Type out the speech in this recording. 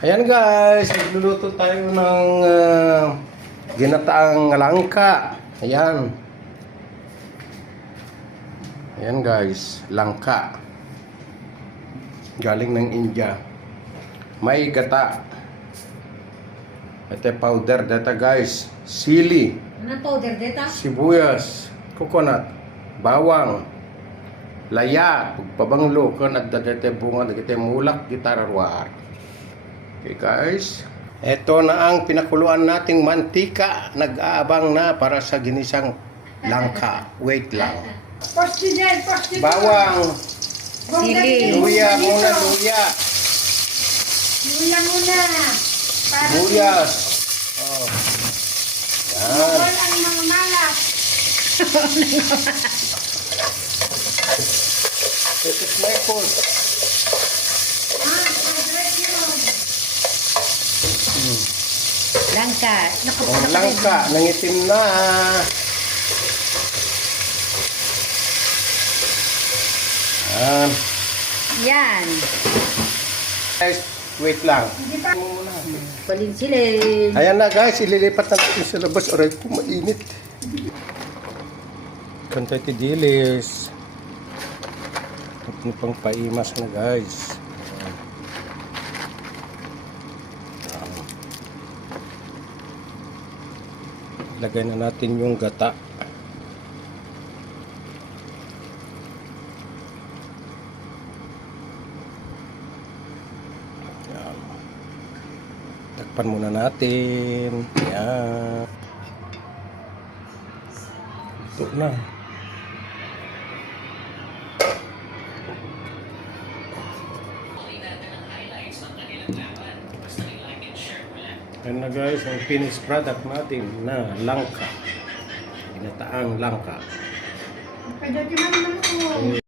Ayan guys, magluluto tayo ng ginataang langka. Ayan. Ayan guys, langka. Galing ng India. May gata. Ito powder data guys. Sili. Anong powder dito? Sibuyas. Coconut. Bawang. Laya. Pagpabanglo. Kung nagdadete bunga, nagdadete mulak, gitararwar. Okay guys. Ito na ang pinakuluan nating mantika. Nag-aabang na para sa ginisang langka. Wait lang. Bawang. Sili. Luya muna, luya. Luya muna. Para Buyas. Oh. Yan. wala ang mga malas. Tetes maple. Langka. Ang langka, nangitim na. Yan. Yan. Guys, wait lang. Baling sili. Ayan na guys, ililipat na natin sa labas. Aray po, mainit. Kantay tidilis. Ito pang paimas na guys. Lagay na natin yung gata. Yan. Takpan muna natin. Yan. Ito na. Yan na guys, ang finished product natin na langka. Ginataang langka. Pwede naman